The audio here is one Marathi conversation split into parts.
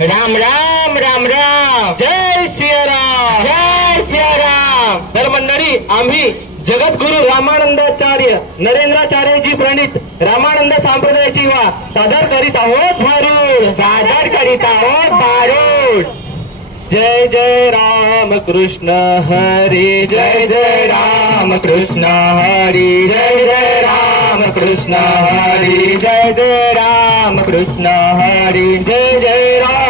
राम राम राम राम. राम जय सियाराम जय सियाराम. तर मंडळी आम्ही जगद्गुरु रामानंदाचार्य नरेंद्राचार्यजी प्रणित रामानंद संप्रदायाची वा सादर करीत आहोत भारूड सादर करीत आहोत भारूड जय जय राम कृष्ण हरी. जय जय राम कृष्ण हरी. जय जय राम कृष्ण हरी. जय जय राम कृष्ण हरी. जय जय राम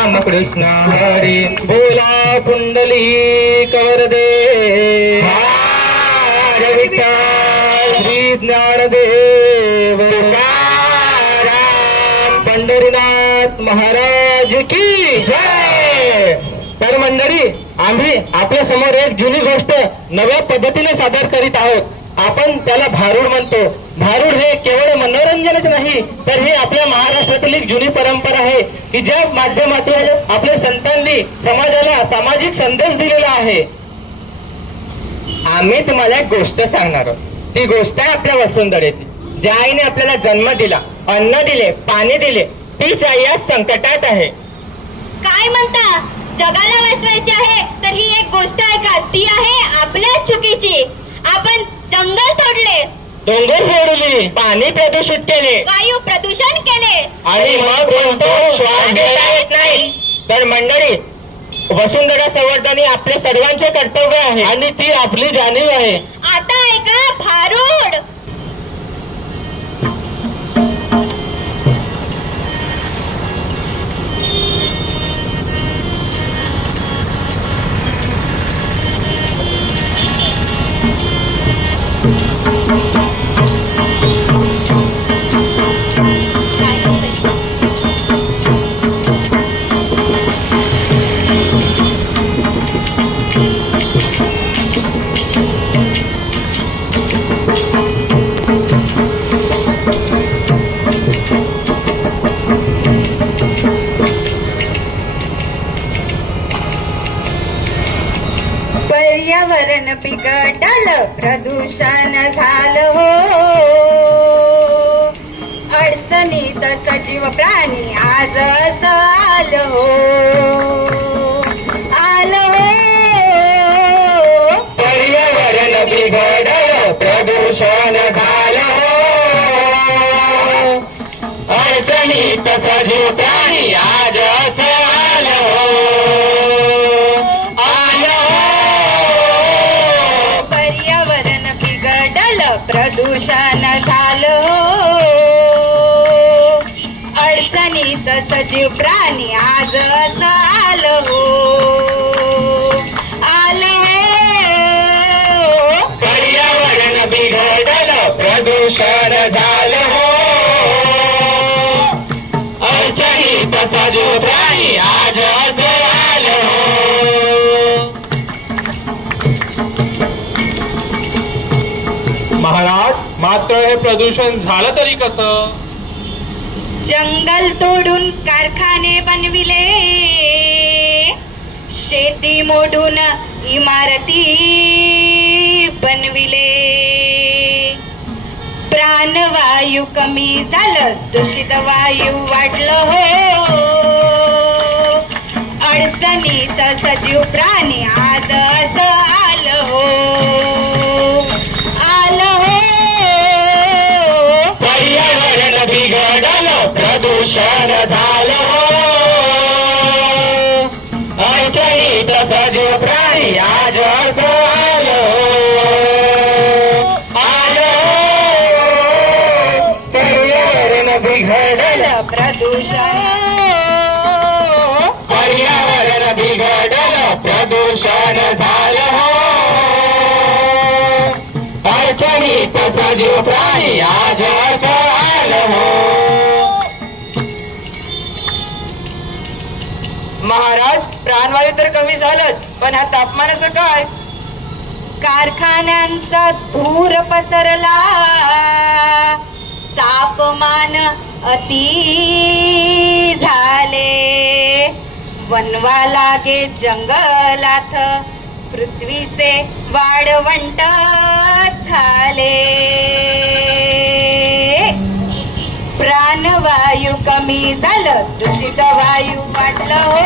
राम कृष्ण हरी. बोला कुंडली कवरदे. विठ्ठल श्री ज्ञानदेव. पंढरीनाथ महाराज की जय. तर मंडळी आम्ही आपल्यासमोर एक जुनी गोष्ट नव्या पद्धतीने सादर करीत आहोत. आपण त्याला भारूड म्हणतो. भारूड हे केवळ मनोरंजनच नाही तर ही आपल्या महाराष्ट्रातील एक जुनी परंपरा आहे. की ज्या माध्यमातून आपल्या संतांनी समाजाला सामाजिक संदेश दिलेला आहे. आम्ही तुम्हाला एक गोष्ट सांगणार आहोत. ती गोष्ट आहे आपल्या वसुंधरेची. ज्या आईने आपल्याला जन्म दिला अन्न दिले पाणी दिले तीच आई आज संकटात आहे. काय म्हणता? जगाला वाचवायची आहे तर ही एक गोष्ट आहे का ती आहे आपल्याच चुकीची. आपण जंगल तोडले. डोंगर फोडली पाणी प्रदूषित केले. वायू प्रदूषण केले. आणि मग बोलतो श्वास घेता येत नाही. तर मंडळी वसुंधरा संवर्धन हे आपल्या सर्वांचे कर्तव्य आहे. आणि ती आपली जाणीव आहे. आता ऐका भारूड. पर्यावरण बिघडलं प्रदूषण झालं हो. अडचणीत सजीव प्राणी आज असं आलं हो. सजीव प्राणी आज आलं हो. आलं. हो पर्यावरण बिघडलं प्रदूषण झालं हो. अडचणीत सजीव प्राणी आज असं आलं महाराज मात्र हे प्रदूषण झालं तरी कसं? जंगल तोडून कारखाने बनविले. शेती मोडून इमारती बनविले. प्राणवायू कमी झालं दूषित वायू वाढलं हो. अडचणीत सजीव प्राणी आज असं आलं हो. बिघडलं प्रदूषण झालं. हो अडचणीत सजीव प्राणी आज प्रदूषण पर्यावरण बिघडलं. प्रदूषण झालं. हो अडचणीत सजीव प्राणी आज असं आलं. हो प्राणवायू तर कमी झालंच पण हा तापमानाचं काय? कारखान्यांचा धूर पसरला. तापमान अति झाले. वनवा लागे जंगलात पृथ्वीचे वाढवंट झाले. प्राणवायू कमी झालं दूषित वायू वाटलं हो.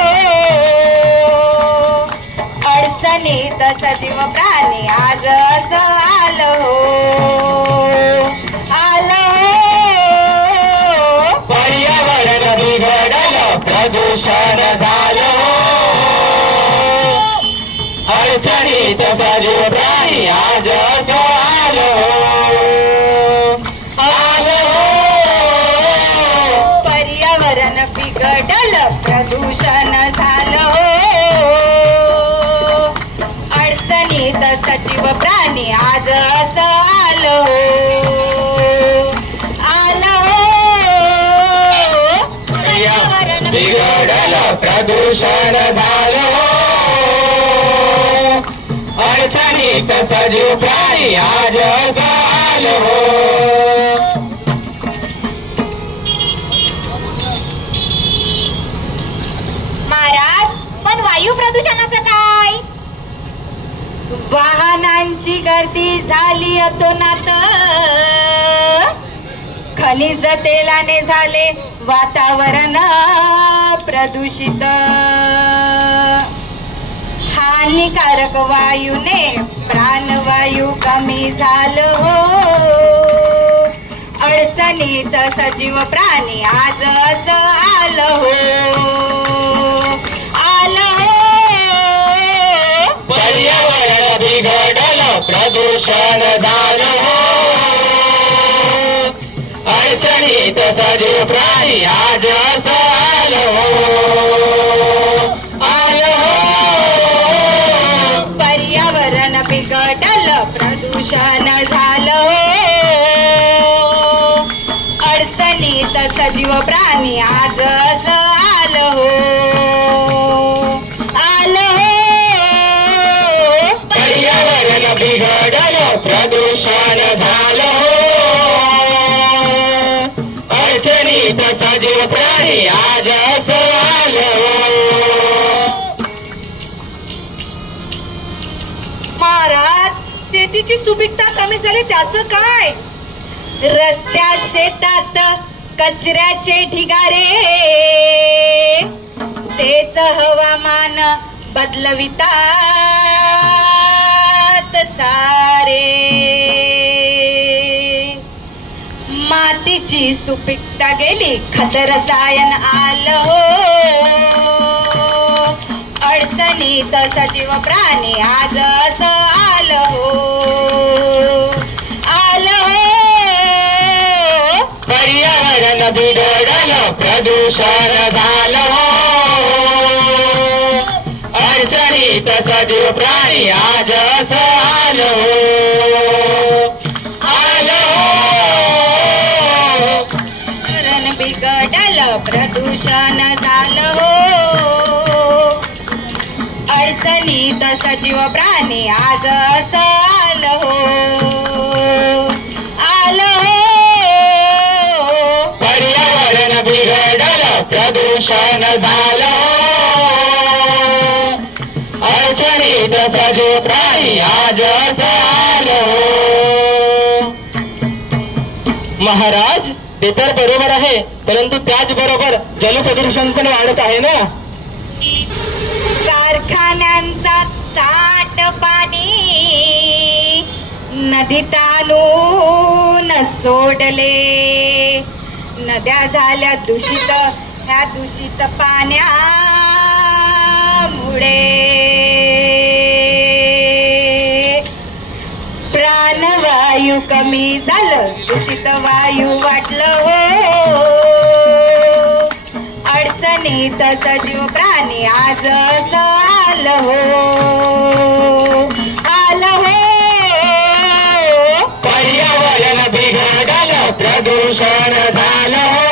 अडचणीत सजीव प्राणी आज असं आलं हो. आलं हो. पर्यावरण बिघडलं प्रदूषण झालं हो. अडचणीत सजीव प्राणी आज असं प्रदूषण झालं हो. अडचणीत सजीव प्राणी आज असं आलं हो. आलं हो. पर्यावरण बिघडलं प्रदूषण झालं अडचणीत सजीव प्राणी आज असं आलं तुमची गर्दी झाली अतोनात खनिज तेलाने झाले वातावरण प्रदूषित. हानिकारक वायूने प्राणवायू कमी झालं हो. अडचणीत सजीव प्राणी आज असं आलं हो. प्रदूषण झालं. हो. अडचणीत सजीव प्राणी आज असं पर्यावरण बिघडलं प्रदूषण झालं अडचणीत सजीव प्राणी आज प्रदूषण झालं हो अडचणीत सजीव प्राणी आज असं आलं महाराज शेतीची सुपीकता कमी झाली त्याचं काय? रस्त्या शेतात कचऱ्याचे ढिगारे. तेच हवामान बदलविता. सारे। मातीची सुपीकता गेली खत रसायन आलं। हो अडचणीत सजीव प्राणी आज आलो। आलं आलं पर्यावरण बिघडलं प्रदूषण झालं। अडचणीत सजीव प्राणी आज आलं आलं पर्यावरण बिघडलं प्रदूषण झालं हो. अडचणीत सजीव प्राणी आज आलं हो. आलं पर्यावरण बिघडलं प्रदूषण झालं. महाराज ते तर बरोबर आहे परंतु त्याचबरोबर जलप्रदूषण पण वाढत आहे ना? कारखान्यांचा साठ पाणी नदीत आणून सोडले. नद्या झाल्या दूषित ह्या दूषित पाण्यामुळे. वायू कमी झालं दूषित वायू वाटलं हो. अडचणीत सजीव प्राणी आज आलं हो. आलं हो. पर्यावरण बिघडलं प्रदूषण झालं हो.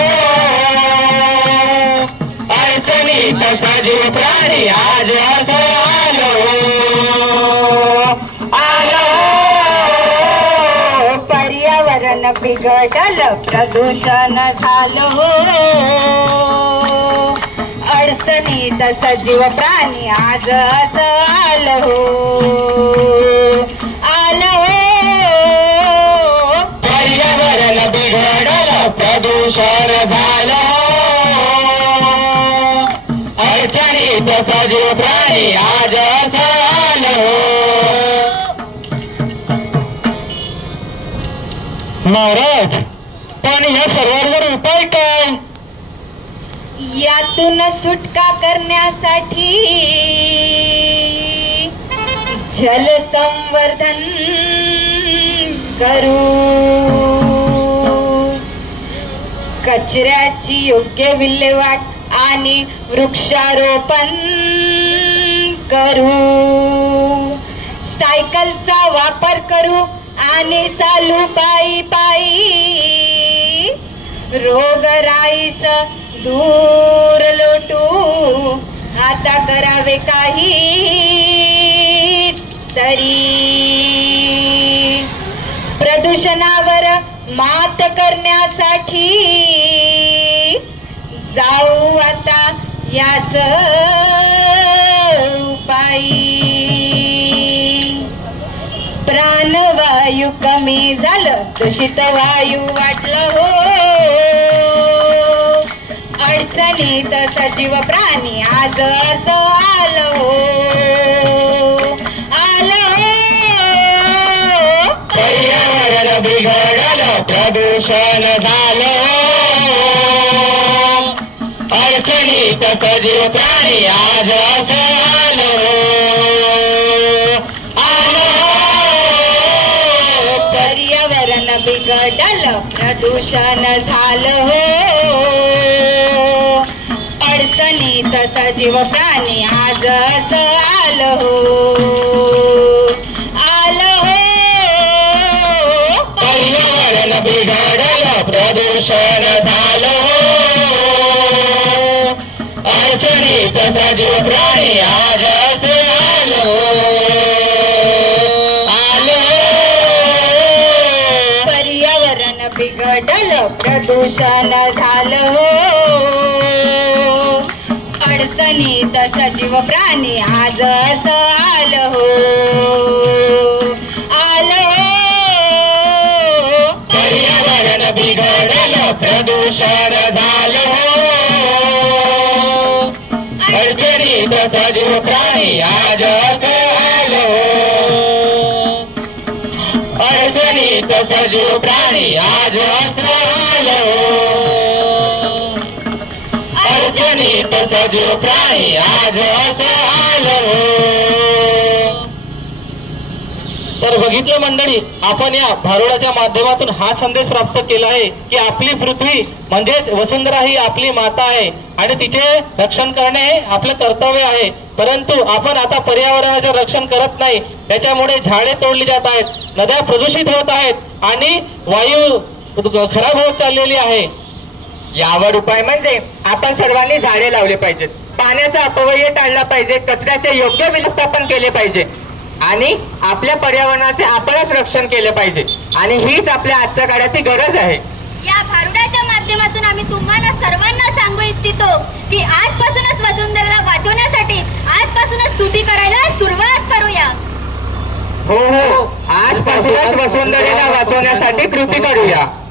अडचणीत सजीव प्राणी आज मन बिघडल प्रदूषण झालं हो. अडचणीत सजीव प्राणी आज असं आलं हो. आलं हो. पर्यावरण बिघडल प्रदूषण झालं हो. अडचणीत सजीव प्राणी आज महाराज पण या सर्वांवर उपाय काय यातून सुटका करण्यासाठी जल संवर्धन करू. कचऱ्याची योग्य विल्हेवाट आणि वृक्षारोपण करू. सायकलचा वापर करू. आणि चालू पायी पायी रोगराईच दूर लोटू. आता करावे काही तरी. प्रदूषणावर मात करण्यासाठी जाऊ आता याच उपायी. कमी झालं दूषित वायू वाटलं हो. अडचणीत सजीव प्राणी आज आलं हो. आलं हो. पर्यावरण बिघडलं प्रदूषण झालं हो. अडचणीत सजीव प्राणी आज गडल प्रदूषण झालं हो. अडचणीत सजीव प्राणी आज असं आलं हो. आलं हो. पर्यावरण बिघडल प्रदूषण झालं हो. अडचणीत सजीव प्राणी आज प्रदूषण झालं. हो अडचणीत सजीव प्राणी आज असं आलं हो. आलं हो. पर्यावरण प्रदूषण झालं हो. अडचणीत सजीव प्राणी आज असं आलो हो. अडचणीत सजीव प्राणी आज प्राणी आज असं आलो. तर बघितलं मंडळी आपण या भारुडाच्या माध्यमातून हा संदेश प्राप्त केला आहे की आपली पृथ्वी म्हणजेच वसुंधरा ही आपली माता आहे आणि तिचे रक्षण करणे हे आपलं कर्तव्य आहे. परंतु आपण आता पर्यावरणाचे रक्षण करत नाही. त्याच्यामुळे झाडे तोडली जात आहेत नद्या प्रदूषित होत आहेत आणि वायू खराब होत चाललेली आहे. यावर उपाय म्हणजे आपण सर्वांनी झाडे लावले पाहिजेत. पाण्याचा अपव्यय टाळला पाहिजे कचऱ्याचे योग्य व्यवस्थापन केले पाहिजे. आणि आपल्या पर्यावरणाचे आपणच रक्षण केले पाहिजे. आणि हीच आपल्या आजच्या काळाची गरज आहे. या भारुडाच्या माध्यमातून आम्ही तुम्हाला सर्वांना सांगू इच्छितो की आजपासूनच वसुंधराला वाचवण्यासाठी आजपासूनच कृती करायला सुरुवात करूया. हो हो. आजपासूनच वसुंधरेला वाचवण्यासाठी कृती करूया.